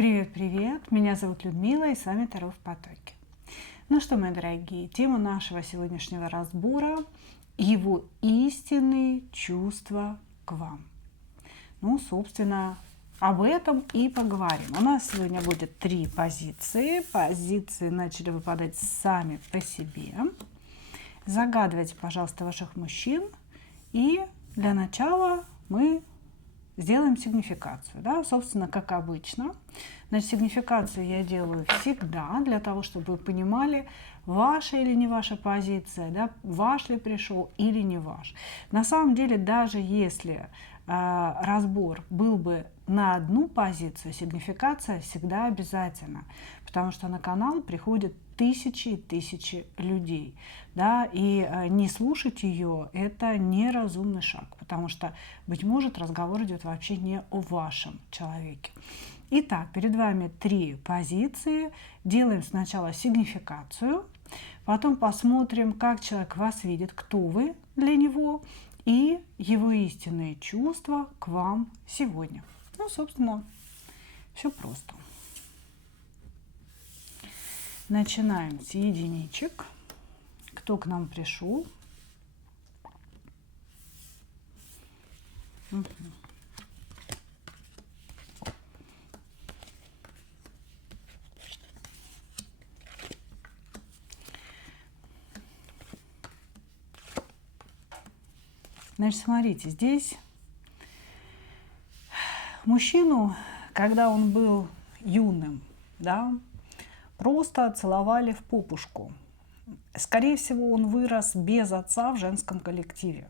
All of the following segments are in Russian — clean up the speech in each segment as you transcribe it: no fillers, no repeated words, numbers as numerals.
Привет-привет! Меня зовут Людмила, и с вами Таро в потоке. Ну что, мои дорогие, тема нашего сегодняшнего разбора — его истинные чувства к вам. Ну, собственно, об этом и поговорим. У нас сегодня будет 3 позиции. Позиции начали выпадать сами по себе. Загадывайте, пожалуйста, ваших мужчин. И для начала мы сделаем сигнификацию. Да? Собственно, как обычно. Значит, сигнификацию я делаю всегда для того, чтобы вы понимали, ваша или не ваша позиция, да? Ваш ли пришел или не ваш. На самом деле, даже если разбор был бы на одну позицию, сигнификация всегда обязательна, потому что на канал приходят тысячи и тысячи людей, да, и не слушать ее — это неразумный шаг, потому что, быть может, разговор идет вообще не о вашем человеке. Итак, перед вами 3 позиции. Делаем сначала сигнификацию, потом посмотрим, как человек вас видит, кто вы для него, и его истинные чувства к вам сегодня. Ну, собственно, все просто. Начинаем с единичек. Кто к нам пришел? Угу. Значит, смотрите, здесь мужчину, когда он был юным, да, просто целовали в попушку. Скорее всего, он вырос без отца в женском коллективе,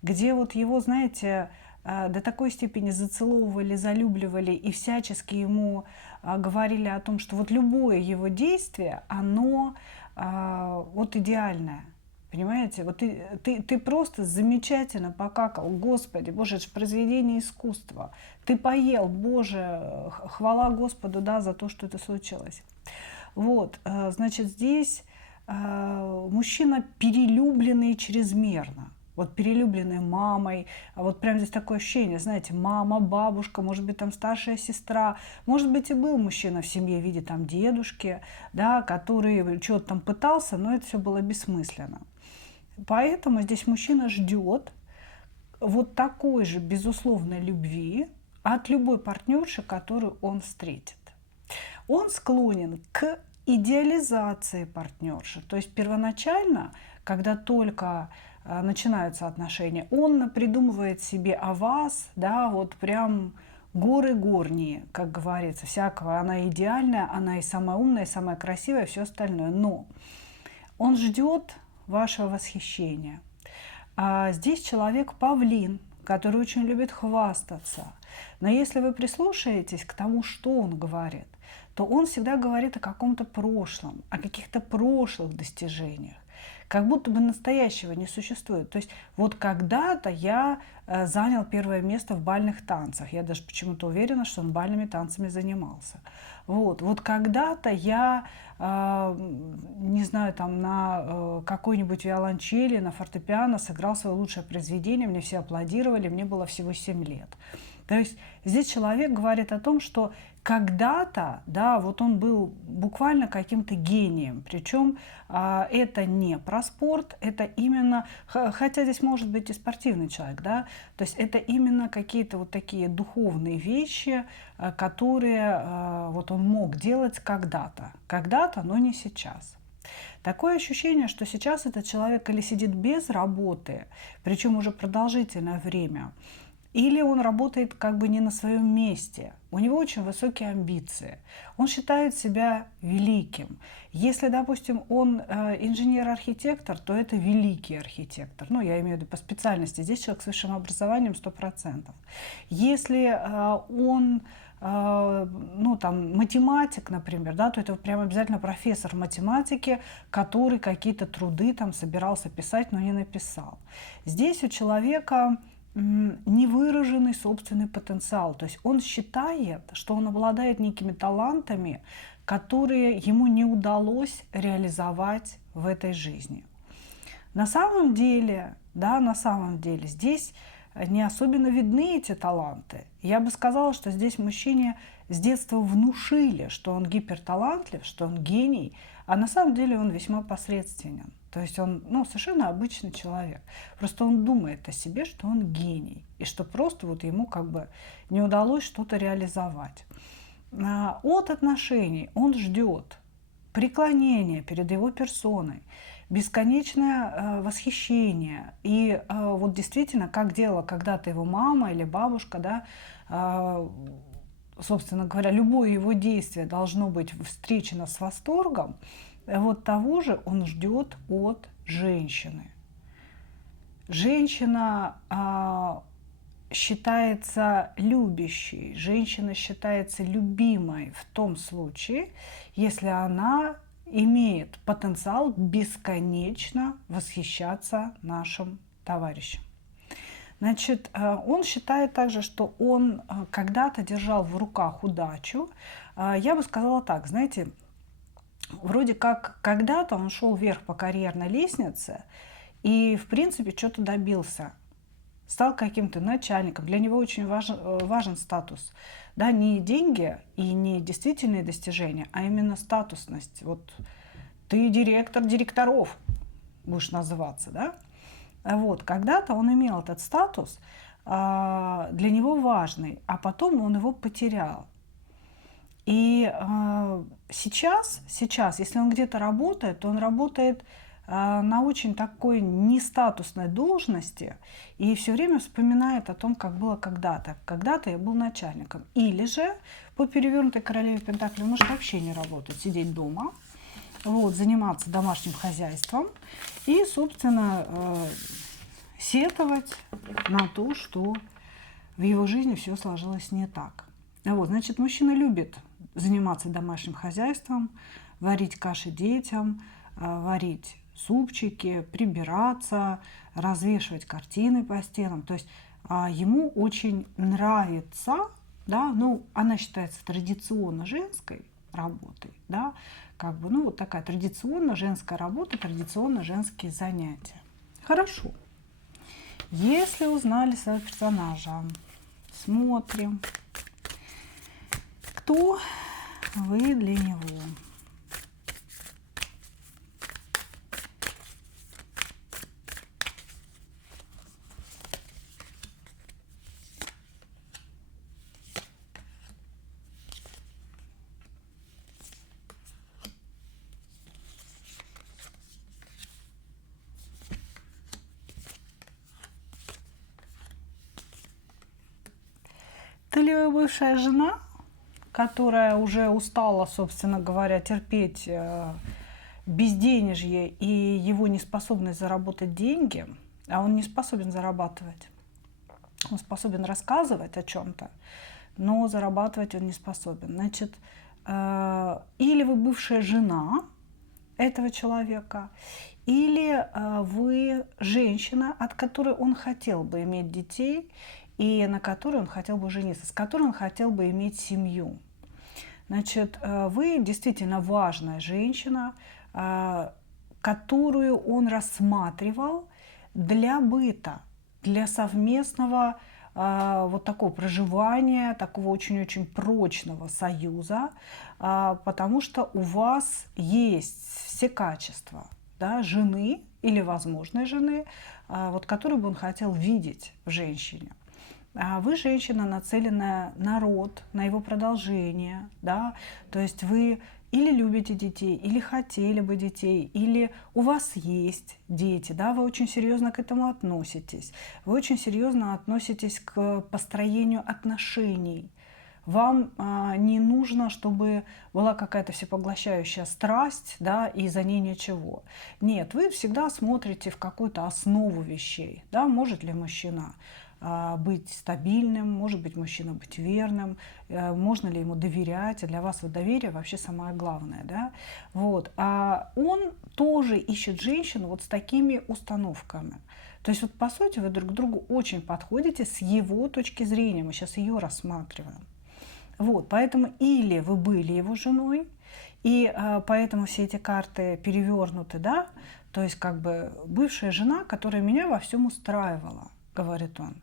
где вот его, знаете, до такой степени зацеловывали, залюбливали и всячески ему говорили о том, что вот любое его действие, оно вот идеальное. Понимаете, вот ты просто замечательно покакал, Господи, Боже, это же произведение искусства. Ты поел, Боже, хвала Господу, да, за то, что это случилось. Вот, значит, здесь мужчина перелюбленный чрезмерно. Вот перелюбленный мамой, вот прям здесь такое ощущение, знаете, мама, бабушка, может быть, там старшая сестра, может быть, и был мужчина в семье в виде там дедушки, да, который что-то там пытался, но это все было бессмысленно. Поэтому здесь мужчина ждет вот такой же безусловной любви от любой партнерши, которую он встретит. Он склонен к идеализации партнерши. То есть первоначально, когда только начинаются отношения, он придумывает себе о вас, да, вот прям горы горние, как говорится, всякого. Она идеальная, она и самая умная, и самая красивая, и все остальное. Но он ждет вашего восхищения. А здесь человек-павлин, который очень любит хвастаться. Но если вы прислушаетесь к тому, что он говорит, то он всегда говорит о каком-то прошлом, о каких-то прошлых достижениях. Как будто бы настоящего не существует. То есть вот когда-то я занял первое место в бальных танцах. Я даже почему-то уверена, что он бальными танцами занимался. Вот когда-то я, не знаю, там на какой-нибудь виолончели, на фортепиано сыграл свое лучшее произведение, мне все аплодировали, мне было всего 7 лет. То есть здесь человек говорит о том, что когда-то, да, вот он был буквально каким-то гением. Причем это не про спорт, это именно, хотя здесь может быть и спортивный человек, да, то есть это именно какие-то вот такие духовные вещи, которые вот он мог делать когда-то, но не сейчас. Такое ощущение, что сейчас этот человек или сидит без работы, причем уже продолжительное время, или он работает как бы не на своем месте. У него очень высокие амбиции. Он считает себя великим. Если, допустим, он инженер-архитектор, то это великий архитектор. Ну, я имею в виду по специальности. Здесь человек с высшим образованием 100%. Если он ну, там, математик, например, да, то это прям обязательно профессор математики, который какие-то труды там собирался писать, но не написал. Здесь у человека невыраженный собственный потенциал. То есть он считает, что он обладает некими талантами, которые ему не удалось реализовать в этой жизни. На самом деле, да, на самом деле здесь не особенно видны эти таланты. Я бы сказала, что здесь мужчине с детства внушили, что он гиперталантлив, что он гений, а на самом деле он весьма посредственен. То есть он совершенно обычный человек. Просто он думает о себе, что он гений, и что просто вот ему как бы не удалось что-то реализовать. От отношений он ждет преклонения перед его персоной, бесконечное восхищение. И вот действительно, как делала когда-то его мама или бабушка, да, собственно говоря, любое его действие должно быть встречено с восторгом, вот того же он ждет от женщины. Женщина считается любящей, женщина считается любимой в том случае, если она имеет потенциал бесконечно восхищаться нашим товарищем. Значит, он считает также, что он когда-то держал в руках удачу. Я бы сказала так, знаете, вроде как когда-то он шел вверх по карьерной лестнице и, в принципе, что-то добился. Стал каким-то начальником. Для него очень важен статус. Да, не деньги и не действительные достижения, а именно статусность. Вот ты директор директоров будешь называться, да? Вот, когда-то он имел этот статус, для него важный, а потом он его потерял. И сейчас, если он где-то работает, то он работает на очень такой нестатусной должности и все время вспоминает о том, как было когда-то. Когда-то я был начальником. Или же по перевернутой королеве Пентаклей он может вообще не работать, сидеть дома, вот, заниматься домашним хозяйством и, собственно, сетовать на то, что в его жизни все сложилось не так. Вот, значит, мужчина любит заниматься домашним хозяйством, варить каши детям, варить супчики, прибираться, развешивать картины по стенам. То есть ему очень нравится, да, она считается традиционно женской работой, да, как бы, вот такая традиционно женская работа, традиционно женские занятия. Хорошо. Если узнали своего персонажа, смотрим, кто вы для него. Ты ли вы бывшая жена, которая уже устала, собственно говоря, терпеть безденежье и его неспособность заработать деньги, а он не способен зарабатывать. Он способен рассказывать о чем-то, но зарабатывать он не способен. Значит, или вы бывшая жена этого человека, или вы женщина, от которой он хотел бы иметь детей, и на которой он хотел бы жениться, с которой он хотел бы иметь семью. Значит, вы действительно важная женщина, которую он рассматривал для быта, для совместного вот такого проживания, такого очень-очень прочного союза, потому что у вас есть все качества, да, жены или возможной жены, вот, которую бы он хотел видеть в женщине. А вы женщина, нацеленная на род, на его продолжение, да, то есть вы или любите детей, или хотели бы детей, или у вас есть дети, да, вы очень серьезно к этому относитесь, вы очень серьезно относитесь к построению отношений. Вам не нужно, чтобы была какая-то всепоглощающая страсть, да, и за ней ничего. Нет, вы всегда смотрите в какую-то основу вещей, да, может ли мужчина быть стабильным, может быть мужчина быть верным, можно ли ему доверять, а для вас вот доверие вообще самое главное, да, вот, а он тоже ищет женщину вот с такими установками, то есть вот по сути вы друг к другу очень подходите с его точки зрения, мы сейчас ее рассматриваем, вот, поэтому или вы были его женой, и поэтому все эти карты перевернуты, да, то есть как бы бывшая жена, которая меня во всем устраивала, говорит он.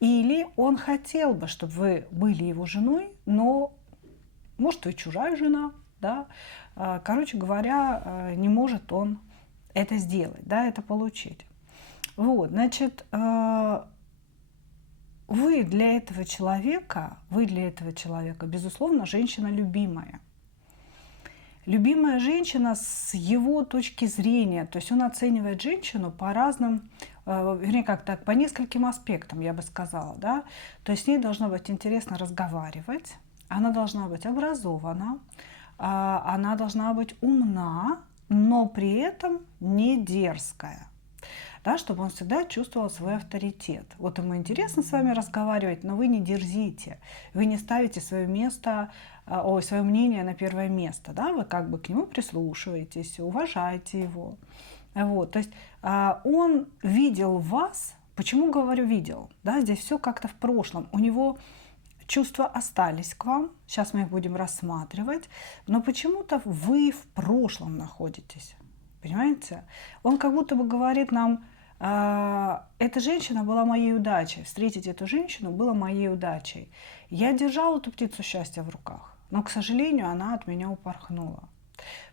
Или он хотел бы, чтобы вы были его женой, но может, и чужая жена, да. Короче говоря, не может он это сделать, да, это получить. Вот, значит, вы для этого человека, безусловно, женщина любимая. Любимая женщина с его точки зрения, то есть он оценивает женщину по разным, вернее, как так, по нескольким аспектам, я бы сказала, да. То есть с ней должно быть интересно разговаривать, она должна быть образована, она должна быть умна, но при этом не дерзкая. Да, чтобы он всегда чувствовал свой авторитет. Вот ему интересно с вами разговаривать, но вы не дерзите, вы не ставите свое мнение на первое место, да, вы как бы к нему прислушиваетесь, уважаете его. Вот, то есть он видел вас, почему говорю видел, да, здесь все как-то в прошлом, у него чувства остались к вам, сейчас мы их будем рассматривать, но почему-то вы в прошлом находитесь, понимаете? Он как будто бы говорит нам, эта женщина была моей удачей, встретить эту женщину было моей удачей. Я держала эту птицу счастья в руках, но, к сожалению, она от меня упорхнула.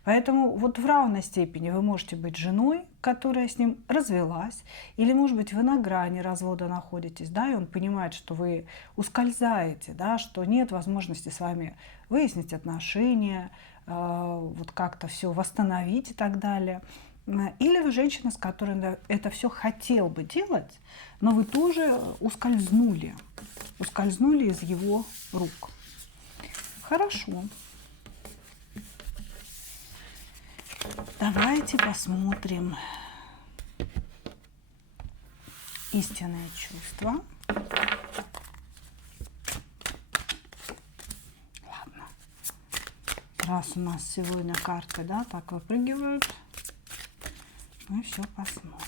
Поэтому вот в равной степени вы можете быть женой, которая с ним развелась, или, может быть, вы на грани развода находитесь, да, и он понимает, что вы ускользаете, да, что нет возможности с вами выяснить отношения, вот как-то все восстановить и так далее. Или вы женщина, с которой это все хотел бы делать, но вы тоже ускользнули из его рук. Хорошо. Давайте посмотрим истинные чувства. Ладно. Раз у нас сегодня карты, да, так выпрыгивают, мы все посмотрим.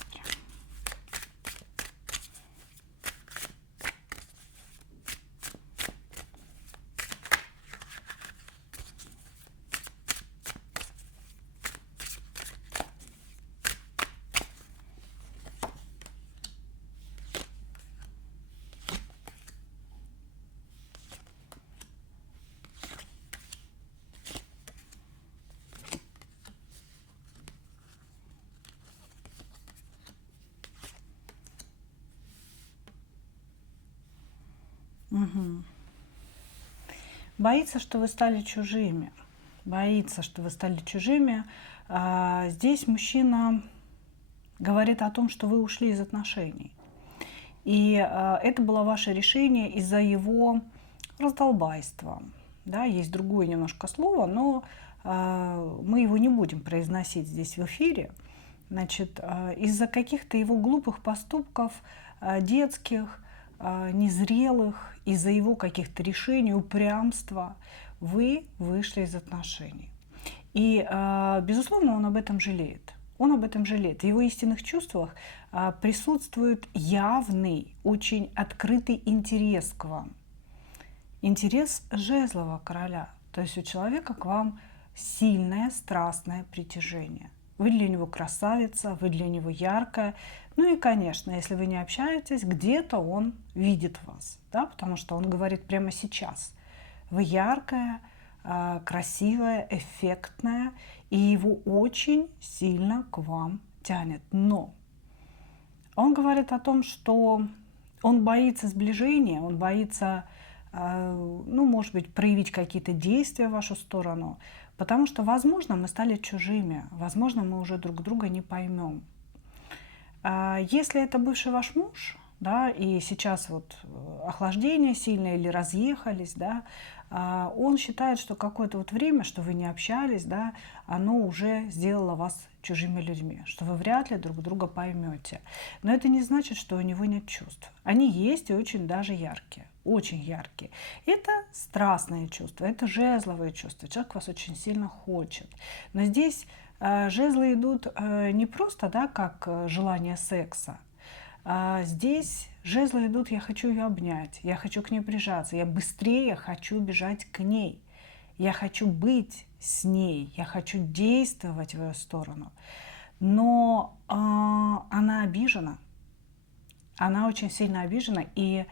Угу. Боится, что вы стали чужими. Здесь мужчина говорит о том, что вы ушли из отношений. И это было ваше решение из-за его раздолбайства. Да, есть другое немножко слово, но мы его не будем произносить здесь в эфире. Значит, из-за каких-то его глупых поступков, детских, незрелых, из-за его каких-то решений, упрямства, вы вышли из отношений. И, безусловно, он об этом жалеет. В его истинных чувствах присутствует явный, очень открытый интерес к вам. Интерес жезлового короля. То есть у человека к вам сильное, страстное притяжение. Вы для него красавица, вы для него яркая. Ну и, конечно, если вы не общаетесь, где-то он видит вас, да, потому что он говорит прямо сейчас. Вы яркая, красивая, эффектная, и его очень сильно к вам тянет. Но он говорит о том, что он боится сближения, он боится, может быть, проявить какие-то действия в вашу сторону, потому что, возможно, мы стали чужими, возможно, мы уже друг друга не поймем. Если это бывший ваш муж, да, и сейчас вот охлаждение сильное или разъехались, да, он считает, что какое-то вот время, что вы не общались, да, оно уже сделало вас чужими людьми, что вы вряд ли друг друга поймете. Но это не значит, что у него нет чувств. Они есть и очень даже яркие, очень яркие. Это страстные чувства, это жезловые чувства. Человек вас очень сильно хочет. Но здесь жезлы идут не просто, да, как желание секса. Здесь жезлы идут, я хочу ее обнять, я хочу к ней прижаться, я быстрее хочу бежать к ней, я хочу быть с ней, я хочу действовать в ее сторону. Но она обижена, она очень сильно обижена, и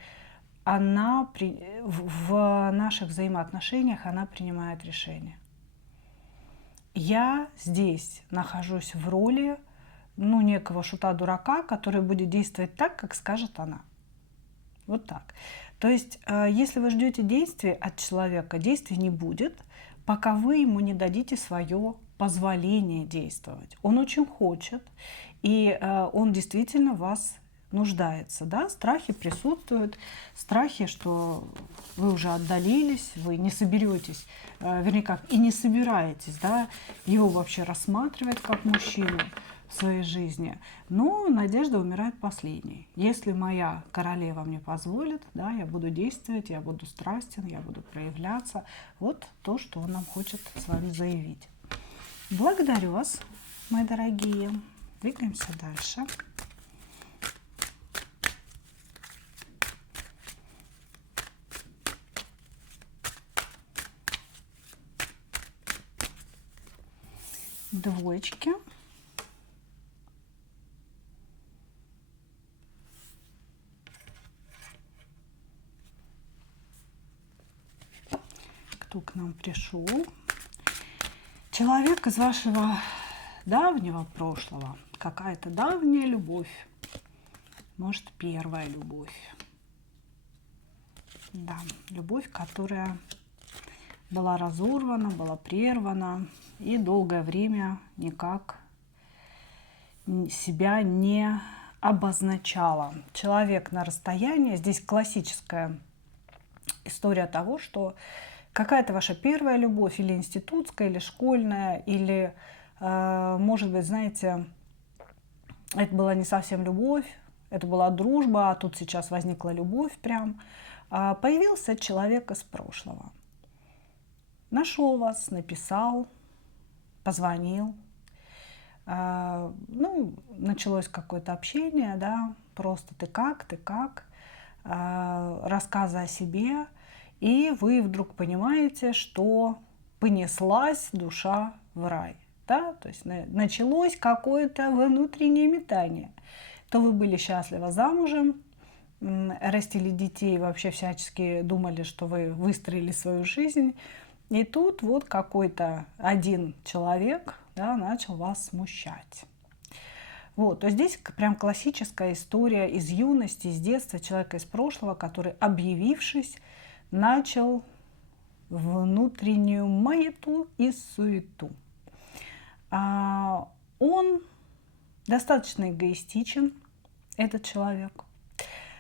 она в наших взаимоотношениях она принимает решение. Я здесь нахожусь в роли, некого шута-дурака, который будет действовать так, как скажет она. Вот так. То есть, если вы ждете действий от человека, действий не будет, пока вы ему не дадите свое позволение действовать. Он очень хочет, и он действительно в вас нуждается. Да? Страхи присутствуют, страхи, что вы уже отдалились, вы не соберетесь, вернее как, и не собираетесь, да, его вообще рассматривать как мужчину в своей жизни. Но надежда умирает последней. Если моя королева мне позволит, да, я буду действовать, я буду страстен, я буду проявляться. Вот то, что он нам хочет с вами заявить. Благодарю вас, мои дорогие. Двигаемся дальше. Двоечки. Кто к нам пришел? Человек из вашего давнего прошлого. Какая-то давняя любовь. Может, первая любовь. Да, любовь, которая была разорвана, была прервана и долгое время никак себя не обозначала. Человек на расстоянии. Здесь классическая история того, что какая-то ваша первая любовь, или институтская, или школьная, или, может быть, знаете, это была не совсем любовь, это была дружба, а тут сейчас возникла любовь прям. Появился человек из прошлого. Нашел вас, написал, позвонил. Началось какое-то общение, да, просто ты как, рассказы о себе. И вы вдруг понимаете, что понеслась душа в рай. Да? То есть началось какое-то внутреннее метание. То вы были счастливы замужем, растили детей, вообще всячески думали, что вы выстроили свою жизнь. И тут вот какой-то один человек, да, начал вас смущать. Вот, то здесь прям классическая история из юности, из детства, человека из прошлого, который, объявившись, начал внутреннюю маяту и суету. Он достаточно эгоистичен, этот человек.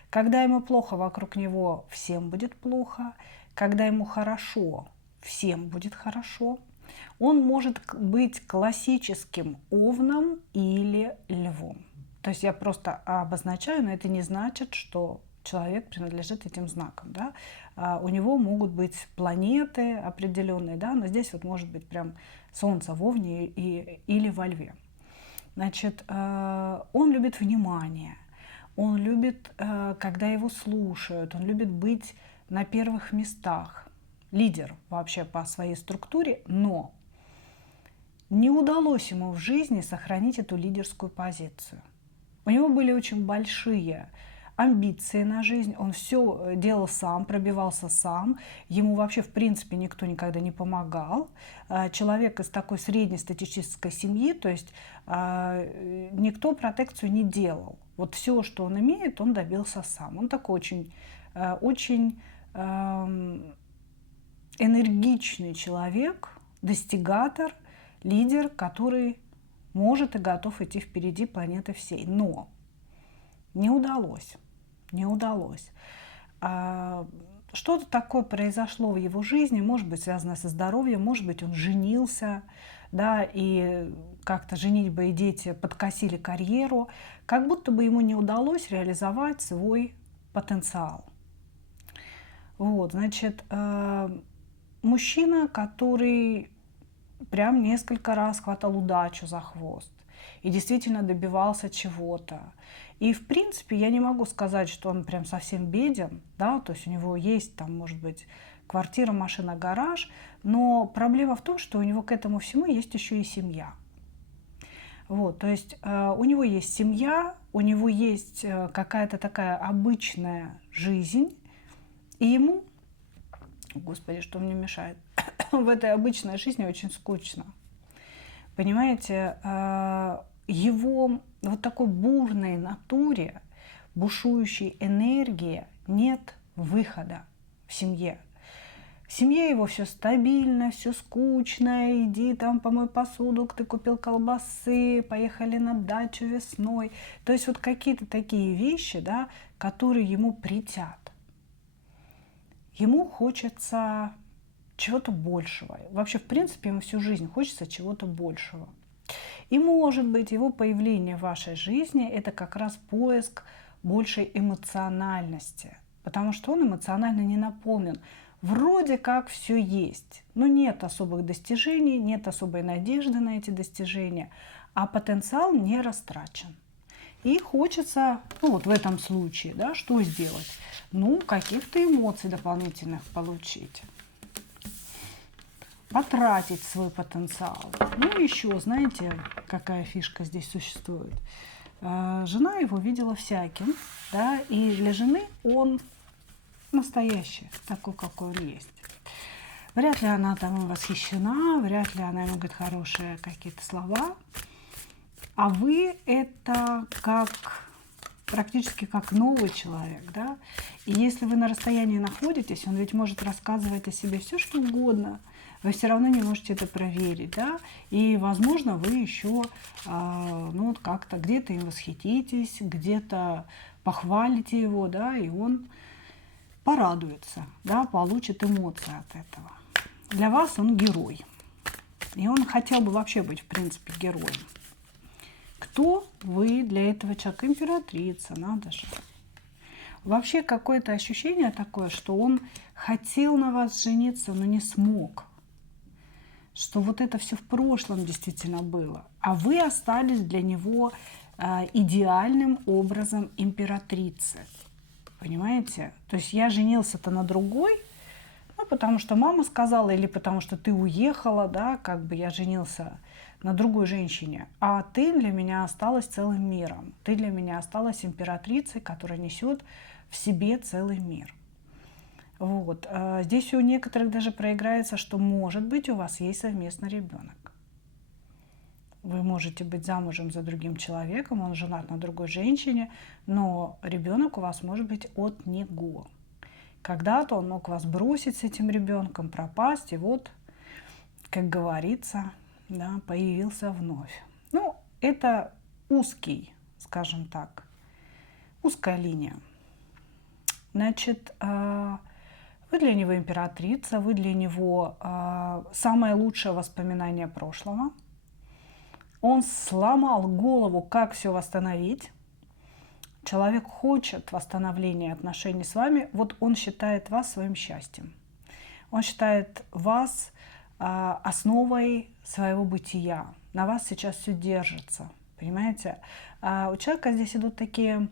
Когда ему плохо, вокруг него всем будет плохо. Когда ему хорошо, всем будет хорошо. Он может быть классическим овном или львом. То есть я просто обозначаю, но это не значит, что человек принадлежит этим знакам. Да? У него могут быть планеты определенные, да? Но здесь вот может быть прям Солнце в Овне или во Льве. Значит, он любит внимание, он любит, когда его слушают, он любит быть на первых местах. Лидер вообще по своей структуре, но не удалось ему в жизни сохранить эту лидерскую позицию. У него были очень большие амбиции на жизнь, он все делал сам, пробивался сам, ему вообще в принципе никто никогда не помогал. Человек из такой среднестатистической семьи, то есть никто протекцию не делал. Вот все, что он имеет, он добился сам. Он такой очень энергичный человек, достигатор, лидер, который может и готов идти впереди планеты всей. Но не удалось. Что-то такое произошло в его жизни, может быть, связано со здоровьем, может быть, он женился, да, и как-то женитьба и дети подкосили карьеру, как будто бы ему не удалось реализовать свой потенциал. Вот, значит, мужчина, который прям несколько раз хватал удачу за хвост и действительно добивался чего-то. И, в принципе, я не могу сказать, что он прям совсем беден, да, то есть у него есть там, может быть, квартира, машина, гараж, но проблема в том, что у него к этому всему есть еще и семья. Вот, то есть у него есть семья, у него есть какая-то такая обычная жизнь, И ему, господи, что мне мешает, в этой обычной жизни очень скучно. Понимаете, его вот такой бурной натуре, бушующей энергии нет выхода в семье. В семье его все стабильно, все скучно, иди там помой посуду, ты купил колбасы, поехали на дачу весной. То есть вот какие-то такие вещи, да, которые ему притят. Ему хочется чего-то большего. Вообще, в принципе, ему всю жизнь хочется чего-то большего. И, может быть, его появление в вашей жизни – это как раз поиск большей эмоциональности, потому что он эмоционально не наполнен. Вроде как все есть, но нет особых достижений, нет особой надежды на эти достижения, а потенциал не растрачен. И хочется, ну вот в этом случае, да, что сделать? Ну, каких-то эмоций дополнительных получить. Потратить свой потенциал. Ну, еще, знаете, какая фишка здесь существует? Жена его видела всяким, да, и для жены он настоящий, такой, какой он есть. Вряд ли она там восхищена, вряд ли она ему говорит хорошие какие-то слова. А вы это как практически как новый человек, да. И если вы на расстоянии находитесь, он ведь может рассказывать о себе все, что угодно. Вы все равно не можете это проверить, да, и, возможно, вы еще, ну, вот как-то где-то им восхититесь, где-то похвалите его, да, и он порадуется, да, получит эмоции от этого. Для вас он герой, и он хотел бы вообще быть, в принципе, героем. Кто вы для этого человека? Императрица, надо же. Вообще какое-то ощущение такое, что он хотел на вас жениться, но не смог. Что вот это все в прошлом действительно было. А вы остались для него идеальным образом императрицы. Понимаете? То есть я женился-то на другой, ну, потому что мама сказала, или потому что ты уехала, да, как бы я женился на другой женщине. А ты для меня осталась целым миром. Ты для меня осталась императрицей, которая несет в себе целый мир. Вот. Здесь у некоторых даже проиграется, что, может быть, у вас есть совместный ребенок. Вы можете быть замужем за другим человеком, он женат на другой женщине, но ребенок у вас может быть от него. Когда-то он мог вас бросить с этим ребенком, пропасть, и вот, как говорится, да, появился вновь. Ну, это узкий, скажем так, узкая линия. Значит, вы для него императрица, вы для него самое лучшее воспоминание прошлого. Он сломал голову, как все восстановить. Человек хочет восстановления отношений с вами. Вот он считает вас своим счастьем. Он считает вас основой своего бытия. На вас сейчас все держится. Понимаете? У человека здесь идут такие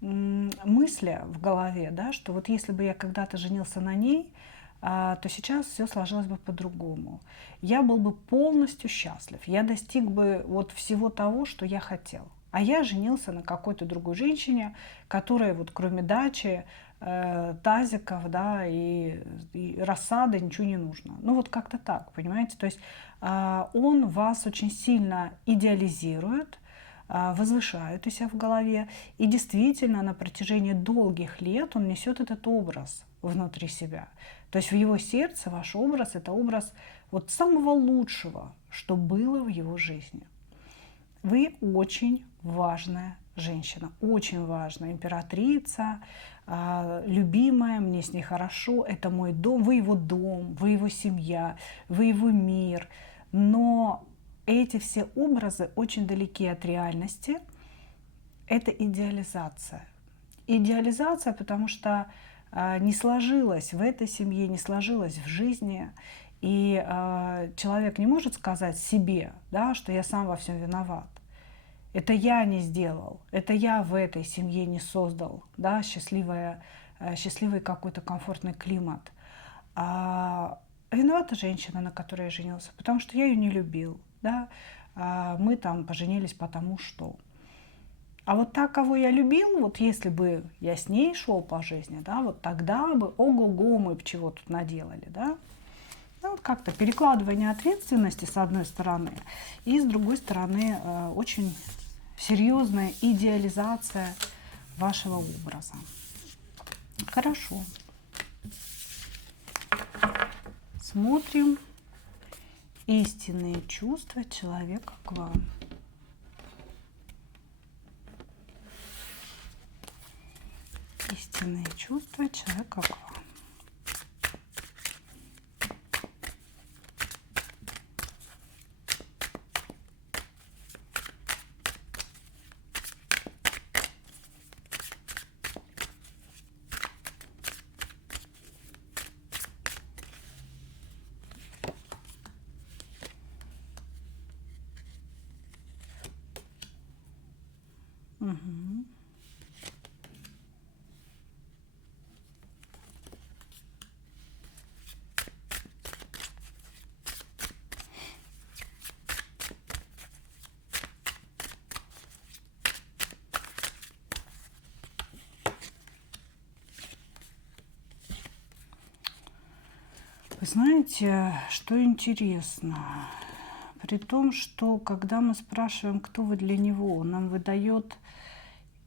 мысли в голове, да, что вот если бы я когда-то женился на ней, то сейчас все сложилось бы по-другому. Я был бы полностью счастлив, я достиг бы вот всего того, что я хотел. А я женился на какой-то другой женщине, которая вот кроме дачи, тазиков, да, и рассады ничего не нужно. Ну вот как-то так, понимаете? То есть он вас очень сильно идеализирует, возвышает у себя в голове. И действительно, на протяжении долгих лет он несет этот образ внутри себя. То есть в его сердце ваш образ – это образ вот самого лучшего, что было в его жизни. Вы очень важная женщина, очень важная императрица, любимая, мне с ней хорошо, это мой дом, вы его семья, вы его мир. Но эти все образы очень далеки от реальности. Это идеализация. Идеализация, потому что не сложилось в этой семье, не сложилось в жизни. И человек не может сказать себе, да, что я сам во всем виноват. Это я не сделал, это я в этой семье не создал, да, счастливый какой-то комфортный климат. Виновата женщина, на которой я женился, потому что я ее не любил. Да? Мы там поженились потому что. А вот та, кого я любил, вот если бы я с ней шел по жизни, да, вот тогда бы, ого-го, мы бы чего тут наделали, да. Ну, вот как-то перекладывание ответственности с одной стороны, и с другой стороны очень серьезная идеализация вашего образа. Хорошо. Смотрим истинные чувства человека к вам. Истинные чувства человека к вам. Угу. Вы знаете, что интересно? При том, что когда мы спрашиваем, кто вы для него, он нам выдает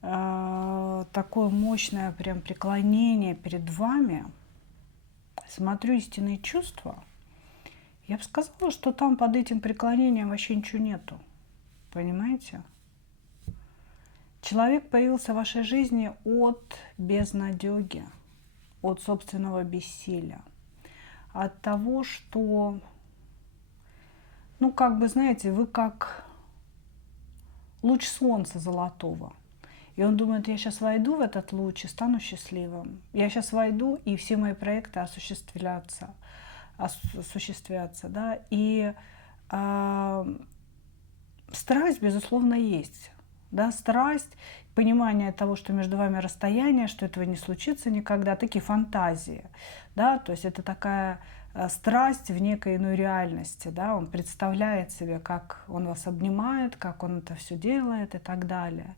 такое мощное прям преклонение перед вами. Смотрю истинные чувства. Я бы сказала, что там под этим преклонением вообще ничего нету. Понимаете? Человек появился в вашей жизни от безнадёги, от собственного бессилия, от того, что, ну, как бы, знаете, вы как луч солнца золотого. И он думает, я сейчас войду в этот луч и стану счастливым. Я сейчас войду, и все мои проекты осуществятся. Да? И страсть, безусловно, есть. Да? Страсть, понимание того, что между вами расстояние, что этого не случится никогда, такие фантазии. Да? То есть это такая страсть в некой иной реальности. Да? Он представляет себе, как он вас обнимает, как он это все делает и так далее.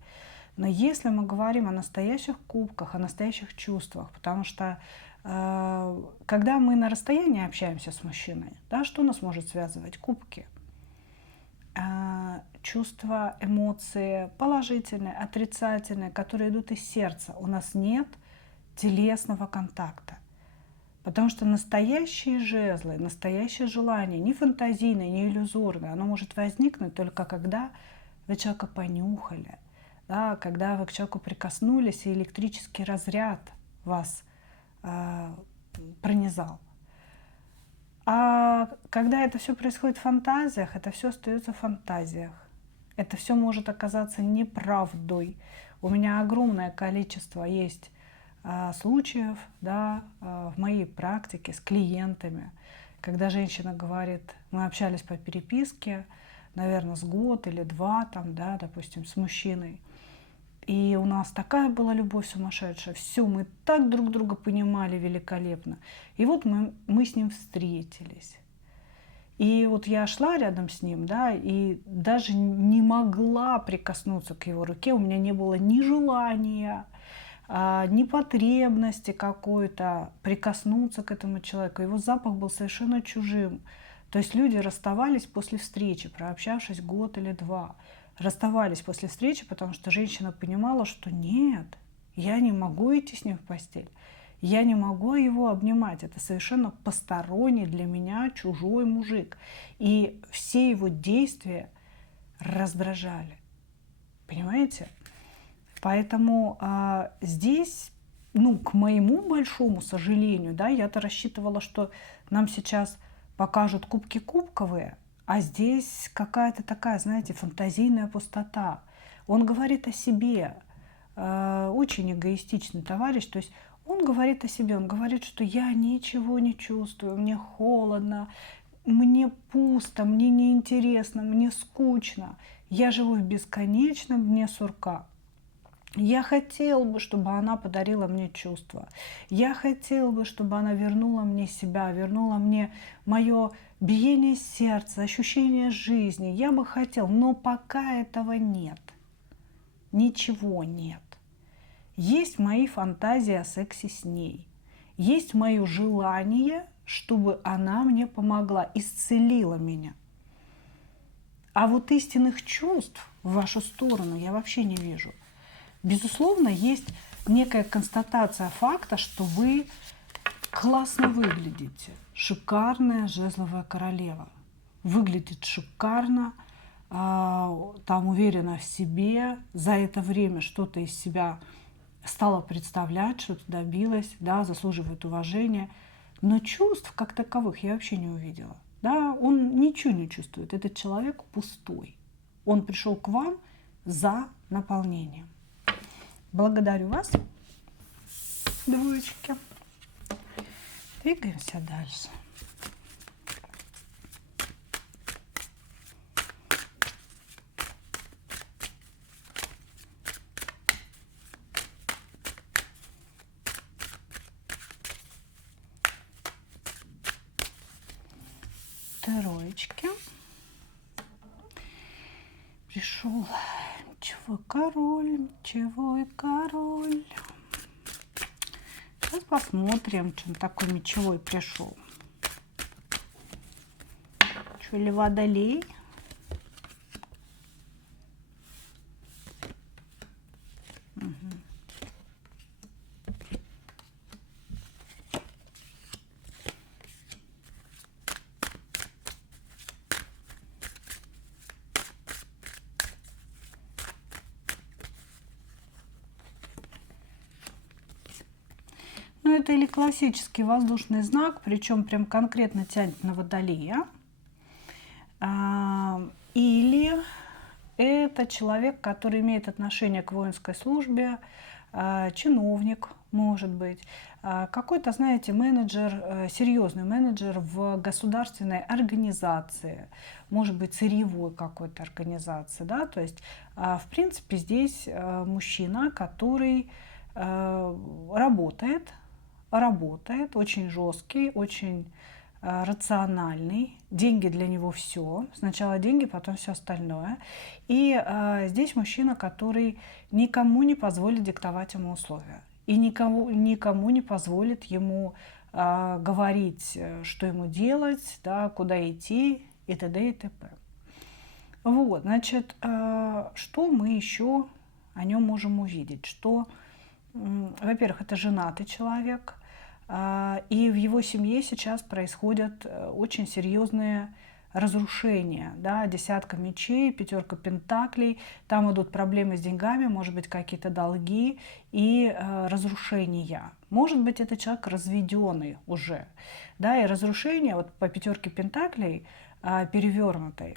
Но если мы говорим о настоящих кубках, о настоящих чувствах, потому что когда мы на расстоянии общаемся с мужчиной, да, что нас может связывать? Кубки. Чувства, эмоции положительные, отрицательные, которые идут из сердца. У нас нет телесного контакта. Потому что настоящие жезлы, настоящее желание, не фантазийное, не иллюзорное, оно может возникнуть только когда вы человека понюхали, да, когда вы к человеку прикоснулись, и электрический разряд вас пронизал. А когда это все происходит в фантазиях, это все остается в фантазиях. Это все может оказаться неправдой. У меня огромное количество есть случаев, да, в моей практике с клиентами, когда женщина говорит, мы общались по переписке, наверное, с год или два, там, да, допустим, с мужчиной, и у нас такая была любовь сумасшедшая, все, мы так друг друга понимали великолепно. И вот мы с ним встретились. И вот я шла рядом с ним, да, и даже не могла прикоснуться к его руке, у меня не было ни желания, ни потребности какой-то прикоснуться к этому человеку. Его запах был совершенно чужим. То есть люди расставались после встречи, прообщавшись год или два. Расставались после встречи, потому что женщина понимала, что нет, я не могу идти с ним в постель. Я не могу его обнимать. Это совершенно посторонний для меня чужой мужик. И все его действия раздражали. Понимаете? Поэтому здесь, ну, к моему большому сожалению, да, я-то рассчитывала, что нам сейчас покажут кубки кубковые, а здесь какая-то такая, знаете, фантазийная пустота. Он говорит о себе, очень эгоистичный товарищ, то есть он говорит о себе, он говорит, что я ничего не чувствую, мне холодно, мне пусто, мне неинтересно, мне скучно, я живу в бесконечном дне сурка. Я хотел бы, чтобы она подарила мне чувства. Я хотел бы, чтобы она вернула мне себя, вернула мне мое биение сердца, ощущение жизни. Я бы хотел, но пока этого нет. ничего нет. Есть мои фантазии о сексе с ней. Есть мое желание, чтобы она мне помогла, исцелила меня. А вот истинных чувств в вашу сторону я вообще не вижу. Безусловно, есть некая констатация факта, что вы классно выглядите. Шикарная жезловая королева. Выглядит шикарно, там уверена в себе. За это время что-то из себя стала представлять, что-то добилась, да, заслуживает уважения. Но чувств как таковых я вообще не увидела. Да, он ничего не чувствует. Этот человек пустой. Он пришел к вам за наполнением. Благодарю вас, двоечки. Двигаемся дальше. Троечки. Пришел мечевой король, мечевой король. Сейчас посмотрим, что он такой мечевой пришел. Что ли, водолей? Ну, это или классический воздушный знак, причем прям конкретно тянет на водолея. Или это человек, который имеет отношение к воинской службе, чиновник, может быть, какой-то, знаете, менеджер, серьезный менеджер в государственной организации, может быть, сырьевой какой-то организации, да, то есть, в принципе, здесь мужчина, который работает, очень жесткий, очень рациональный. Деньги для него все. Сначала деньги, потом все остальное. И здесь мужчина, который никому не позволит диктовать ему условия. И никому не позволит ему говорить, что ему делать, да, куда идти и т.д. и т.п. Вот, значит, что мы еще о нем можем увидеть? Что, во-первых, это женатый человек, и в его семье сейчас происходят очень серьезные разрушения. Да? Десятка мечей, пятерка пентаклей. Там идут проблемы с деньгами, может быть, какие-то долги и разрушения. Может быть, это человек разведенный уже. Да? И разрушения, вот по пятерке пентаклей перевернутой,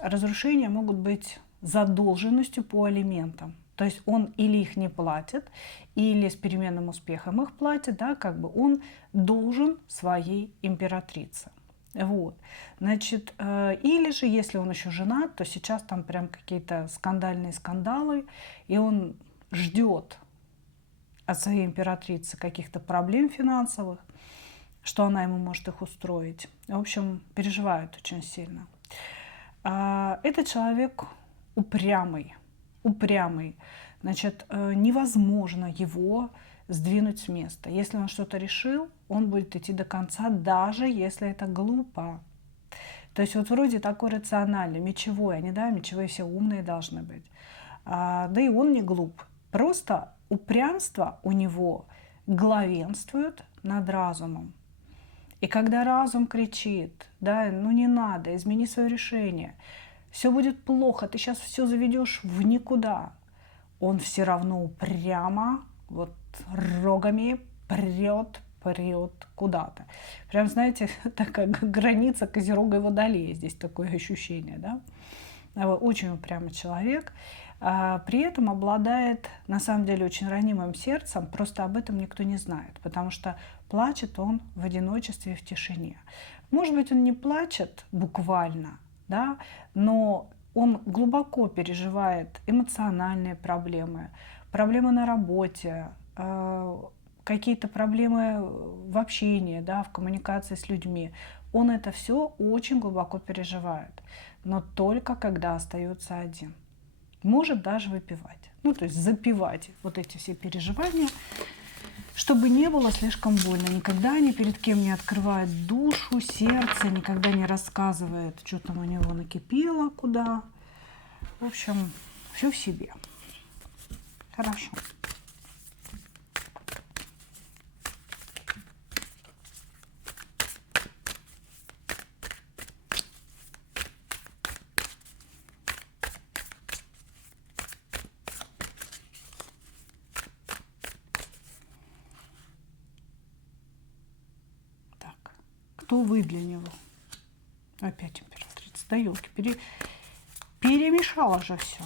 разрушения могут быть задолженностью по алиментам. То есть он или их не платит, или с переменным успехом их платит, да, как бы он должен своей императрице. Вот. Значит, или же, если он еще женат, то сейчас там прям какие-то скандальные скандалы, и он ждет от своей императрицы каких-то проблем финансовых, что она ему может их устроить. В общем, переживает очень сильно. Этот человек упрямый. Значит, невозможно его сдвинуть с места. Если он что-то решил, он будет идти до конца, даже если это глупо. То есть вот вроде такой рациональный, мечевой, они, да, мечевые все умные должны быть. Да и он не глуп. Просто упрямство у него главенствует над разумом. И когда разум кричит, да, ну не надо, измени свое решение, все будет плохо, ты сейчас все заведешь в никуда, он все равно упрямо, вот рогами прет куда-то. Прям, знаете, такая граница Козерога и Водолея, здесь такое ощущение, да. Очень упрямый человек, при этом обладает, на самом деле, очень ранимым сердцем, просто об этом никто не знает, потому что плачет он в одиночестве и в тишине. Может быть, он не плачет буквально, да, но он глубоко переживает эмоциональные проблемы, проблемы на работе, какие-то проблемы в общении, да, в коммуникации с людьми. Он это все очень глубоко переживает, но только когда остается один. может даже выпивать. Ну, то есть запивать вот эти все переживания, чтобы не было слишком больно. Никогда ни перед кем не открывает душу, сердце, никогда не рассказывает, что там у него накипело, куда. В общем, все в себе. Хорошо. Так, кто вы для него? Опять императрица. Да елки, перемешала же все.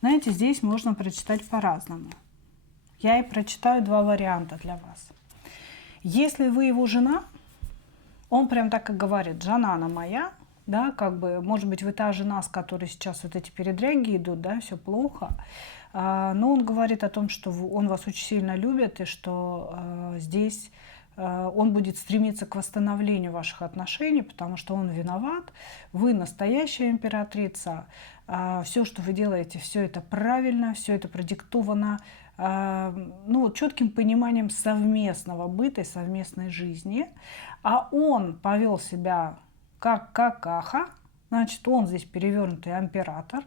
Знаете, здесь можно прочитать по-разному. Я и прочитаю два варианта для вас. Если вы его жена, он прям так и говорит: жена она моя, да, как бы, может быть, вы та жена, с которой сейчас вот эти передряги идут, да, все плохо, но он говорит о том, что он вас очень сильно любит, и что здесь он будет стремиться к восстановлению ваших отношений, потому что он виноват, вы настоящая императрица, все, что вы делаете, все это правильно, все это продиктовано ну, четким пониманием совместного быта и совместной жизни. А он повел себя как какаха, значит, он здесь перевернутый император,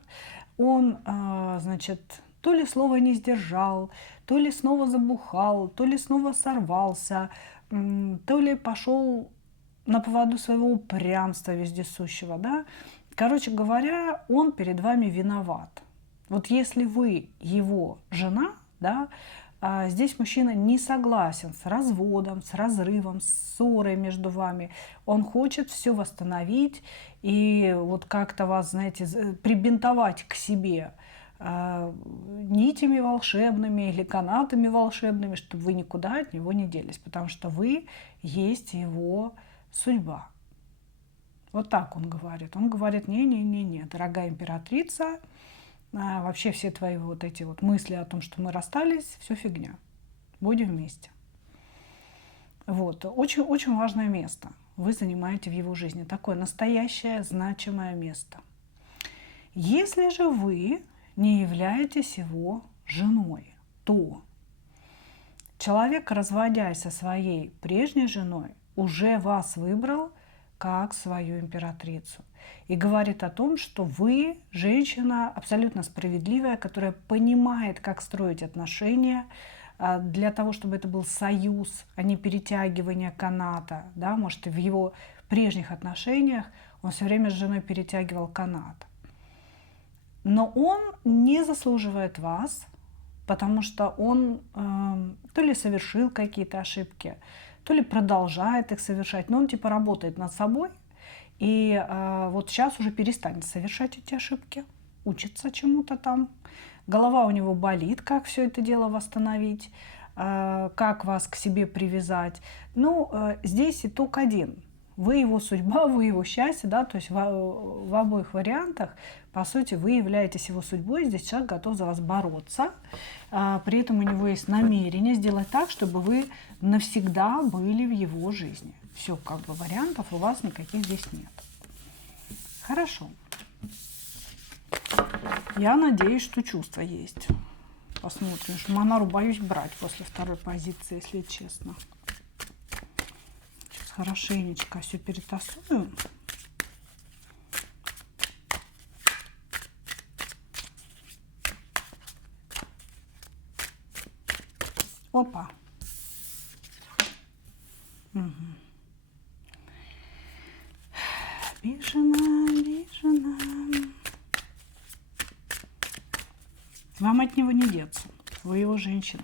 он, значит, то ли слово не сдержал, то ли снова забухал, то ли снова сорвался, то ли пошел на поводу своего упрямства вездесущего, да. Короче говоря, он перед вами виноват. Вот если вы его жена, да, здесь мужчина не согласен с разводом, с разрывом, с ссорой между вами. Он хочет все восстановить и вот как-то вас, знаете, прибинтовать к себе нитями волшебными или канатами волшебными, чтобы вы никуда от него не делись, потому что вы есть его судьба. Вот так он говорит. Он говорит: не-не-не-не, дорогая императрица, вообще все твои вот эти вот мысли о том, что мы расстались, все фигня. Будем вместе. Вот. Очень важное место вы занимаете в его жизни. Такое настоящее, значимое место. Если же вы не являетесь его женой, то человек, разводясь со своей прежней женой, уже вас выбрал как свою императрицу. И говорит о том, что вы женщина абсолютно справедливая, которая понимает, как строить отношения, для того, чтобы это был союз, а не перетягивание каната. Да? Может, и в его прежних отношениях он все время с женой перетягивал канат. Но он не заслуживает вас, потому что он то ли совершил какие-то ошибки, то ли продолжает их совершать, но он типа работает над собой, и вот сейчас уже перестанет совершать эти ошибки, учится чему-то там. Голова у него болит, как все это дело восстановить, как вас к себе привязать. Ну, здесь итог один. Вы его судьба, вы его счастье, да, то есть в обоих вариантах, по сути, вы являетесь его судьбой, здесь человек готов за вас бороться, при этом у него есть намерение сделать так, чтобы вы навсегда были в его жизни. Все, как бы вариантов у вас никаких здесь нет. Хорошо. Я надеюсь, что чувства есть. Посмотрим. Монару боюсь брать после второй позиции, если честно. Сейчас хорошенечко все перетасую. Опа. Угу. Обижена, обижена. Вам от него не деться. Вы его женщина.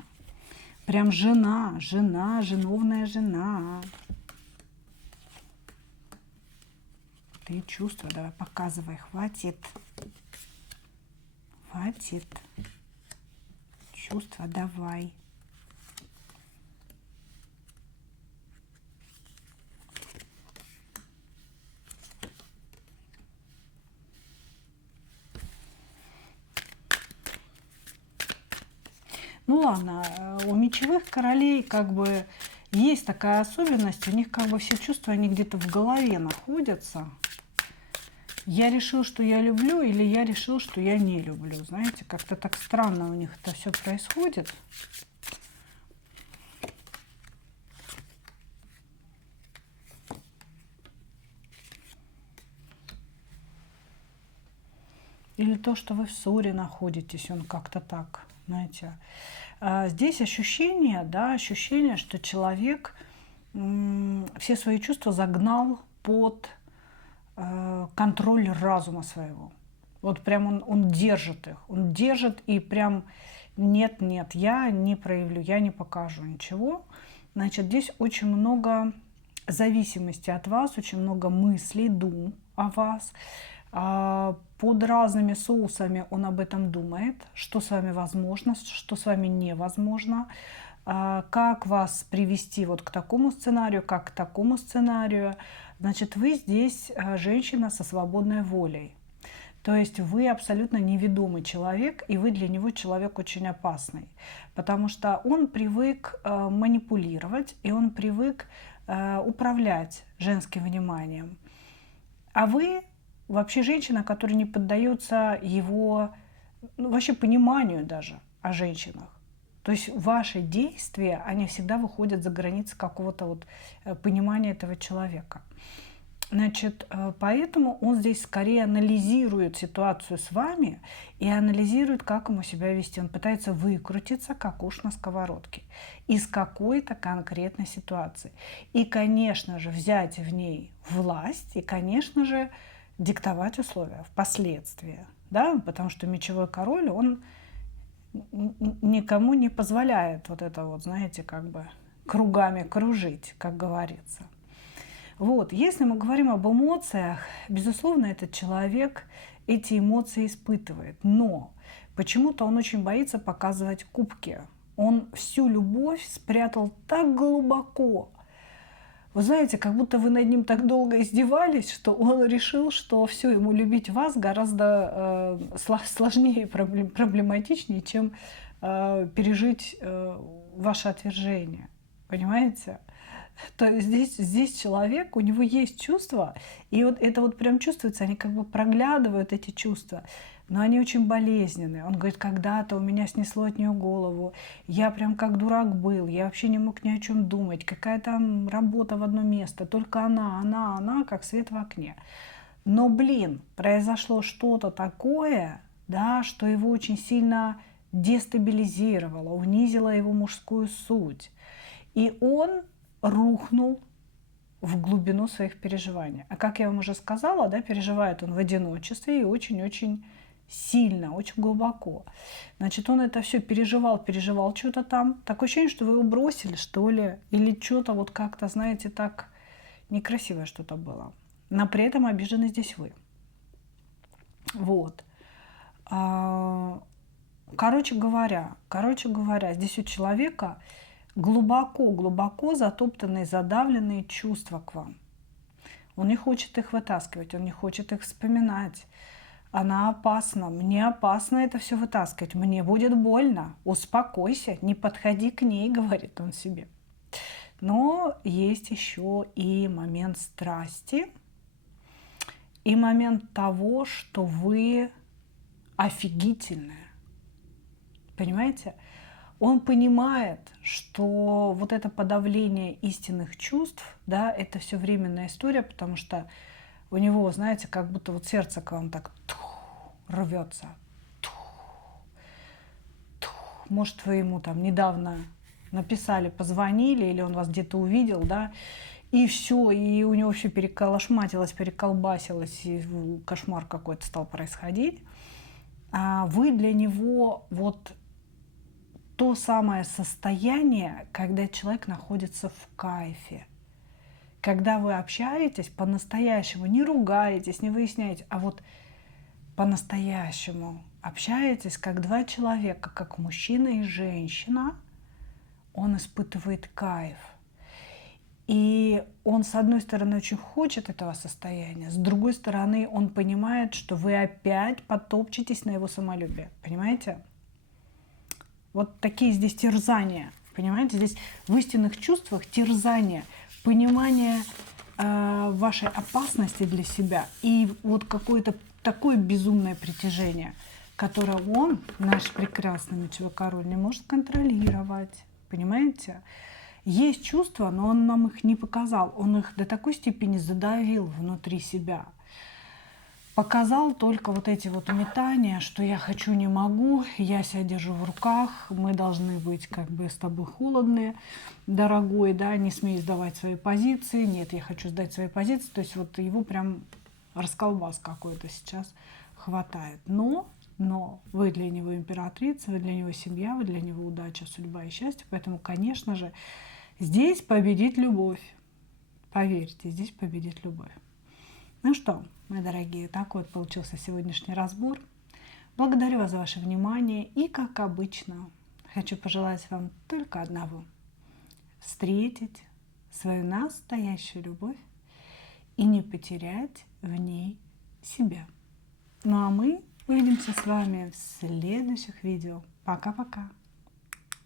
Прям жена, женовная жена. Ты чувства, давай, показывай, хватит. Хватит. Чувства, давай. Ну ладно, у мечевых королей как бы есть такая особенность, у них как бы все чувства, они где-то в голове находятся. Я решил, что я люблю, или я решил, что я не люблю. Знаете, как-то так странно у них это все происходит. Или то, что вы в ссоре находитесь, он как-то так, знаете. Здесь ощущение, да, ощущение, что человек все свои чувства загнал под контроль разума своего. Вот прям он держит их, он держит и прям нет, нет, я не проявлю, я не покажу ничего. Значит, здесь очень много зависимости от вас, очень много мыслей, дум о вас. Под разными соусами он об этом думает, что с вами возможно, что с вами невозможно, как вас привести вот к такому сценарию, как к такому сценарию. Значит, вы здесь женщина со свободной волей. То есть вы абсолютно неведомый человек, и вы для него человек очень опасный, потому что он привык манипулировать, и он привык управлять женским вниманием. А вы вообще женщина, которая не поддается его вообще пониманию даже о женщинах. То есть ваши действия, они всегда выходят за границы какого-то вот понимания этого человека. Значит, поэтому он здесь скорее анализирует ситуацию с вами и анализирует, как ему себя вести. Он пытается выкрутиться, как уж на сковородке, из какой-то конкретной ситуации. И, конечно же, взять в ней власть и, конечно же, диктовать условия впоследствии. Да? Потому что мечевой король, он никому не позволяет вот это вот, знаете, как бы кругами кружить, как говорится. Вот, если мы говорим об эмоциях, безусловно, этот человек эти эмоции испытывает, но почему-то он очень боится показывать кубки. Он всю любовь спрятал так глубоко. Вы знаете, как будто вы над ним так долго издевались, что он решил, что все, ему любить вас гораздо сложнее и проблематичнее, чем пережить ваше отвержение. Понимаете? То есть здесь человек, у него есть чувства, и вот это вот прям чувствуется, они как бы проглядывают эти чувства, но они очень болезненные. Он говорит, когда-то у меня снесло от нее голову, я прям как дурак был, я вообще не мог ни о чем думать, какая там работа в одно место, только она, как свет в окне. Но, блин, произошло что-то такое, да, что его очень сильно дестабилизировало, унизило его мужскую суть. И он рухнул в глубину своих переживаний. А как я вам уже сказала, да, переживает он в одиночестве и очень-очень сильно, очень глубоко. Значит, он это все переживал что-то там. Такое ощущение, что вы его бросили, что ли, или что-то вот как-то, знаете, так некрасивое что-то было. Но при этом обижены здесь вы. Вот. Короче говоря, здесь у человека глубоко затоптанные, задавленные чувства к вам. Он не хочет их вытаскивать, он не хочет их вспоминать. Она опасна, мне опасно это все вытаскивать, мне будет больно, успокойся, не подходи к ней, говорит он себе. Но есть еще и момент страсти, и момент того, что вы офигительная. Понимаете? Он понимает, что вот это подавление истинных чувств, да, это все временная история, потому что у него, знаете, как будто вот сердце к вам так рвется. Может, вы ему там недавно написали, позвонили, или он вас где-то увидел, да, и все, и у него все переколошматилось, переколбасилось, и кошмар какой-то стал происходить. А вы для него вот то самое состояние, когда человек находится в кайфе. Когда вы общаетесь по-настоящему, не ругаетесь, не выясняете, а вот по-настоящему общаетесь как два человека, как мужчина и женщина, он испытывает кайф. И он, с одной стороны, очень хочет этого состояния, с другой стороны, он понимает, что вы опять потопчетесь на его самолюбие. Понимаете? Вот такие здесь терзания. Понимаете, здесь в истинных чувствах терзания, понимание вашей опасности для себя и вот какое-то такое безумное притяжение, которое он, наш прекрасный мечевой король, не может контролировать. Понимаете? Есть чувства, но он нам их не показал. Он их до такой степени задавил внутри себя. Показал только вот эти вот метания, что я хочу, не могу, я себя держу в руках, мы должны быть как бы с тобой холодные, дорогой, да, не смей сдавать свои позиции, нет, я хочу сдать свои позиции, то есть вот его прям расколбас какой-то сейчас хватает. Но вы для него императрица, вы для него семья, вы для него удача, судьба и счастье, поэтому, конечно же, здесь победит любовь, поверьте, здесь победит любовь. Ну что, мои дорогие, так вот получился сегодняшний разбор. Благодарю вас за ваше внимание и, как обычно, хочу пожелать вам только одного – встретить свою настоящую любовь и не потерять в ней себя. Ну а мы увидимся с вами в следующих видео. Пока-пока!